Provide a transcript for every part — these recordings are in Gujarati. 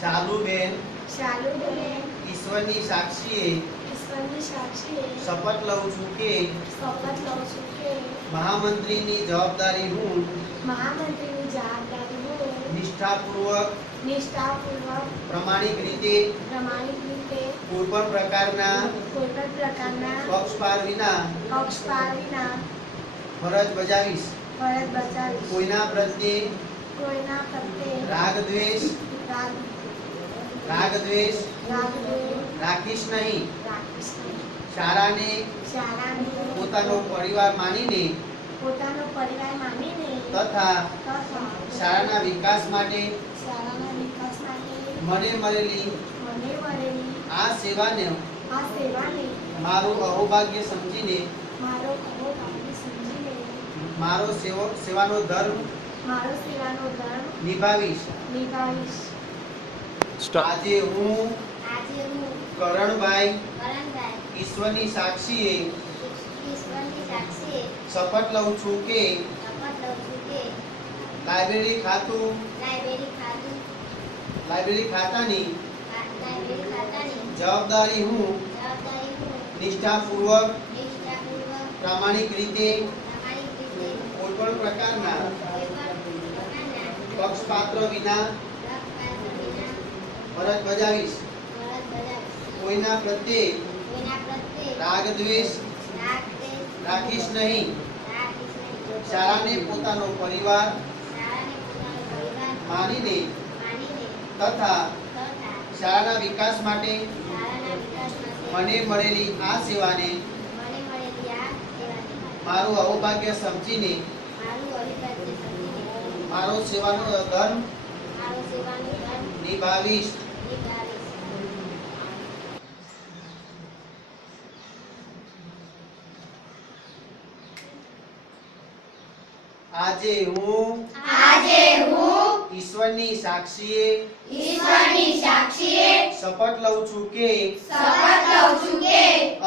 શાલુબેન ઈશ્વરની સાક્ષીએ શપથ લઉં છું કે મહામંત્રીની જવાબદારી હું નિષ્ઠાપૂર્વક પ્રામાણિક રીતે કોઈ પણ પ્રકારના પક્ષપાત વિના ફરજ બજાવીશ. કોઈના પ્રત્યે રાગ દ્વેષ રાખીશ નહીં. શાળાને પોતાનો પરિવાર માનીને તથા શાળાના વિકાસ માટે મને મળેલી આ સેવાને મારું અહોભાગ્ય સમજીને મારો સેવાનો ધર્મ નિભાવીશ. આજે હું કરણભાઈ ઈશ્વરની સાક્ષીએ શપથ લઉં છું કે લાઇબ્રેરી ખાતાની જવાબદારી હું નિષ્ઠાપૂર્વક પ્રામાણિક રીતે કોઈ પણ પ્રકારના પક્ષપાત વિના ફરજ બજાવીશ. કોઈના પ્રત્યે રાગ દ્વેષ રાખીશ નહીં. શાળાને પોતાનો પરિવાર માનીને તથા શાળાના વિકાસ માટે મને મળેલી આ સેવાને મારું અહોભાગ્ય સમજીને મારો સેવાનો ધર્મ નિભાવીશ. આજે હું ઈશ્વરની સાક્ષીએ શપથ લઉં છું કે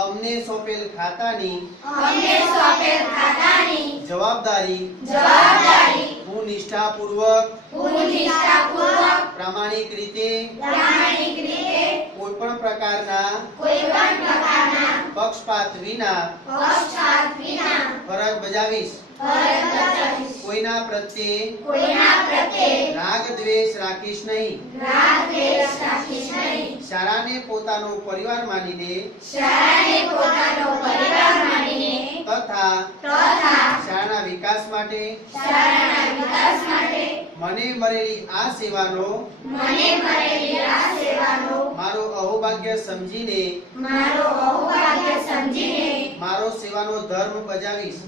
અમને સોંપેલ ખાતાની જવાબદારી હું નિષ્ઠાપૂર્વક પ્રામાણિક રીતે કોઈ પણ પ્રકારના પક્ષપાત વિના ફરજ બજાવીશ. કોઈના પ્રત્યે રાગ દ્વેષ રાખીશ નહીં. શાળાને પોતાનો પરિવાર માનીને તથા શાળાના વિકાસ માટે મને મળેલી આ સેવાનો મારો અહોભાગ્ય સમજીને મારો સેવાનો ધર્મ બજાવીશ.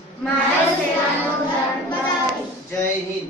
જય હિન્દ.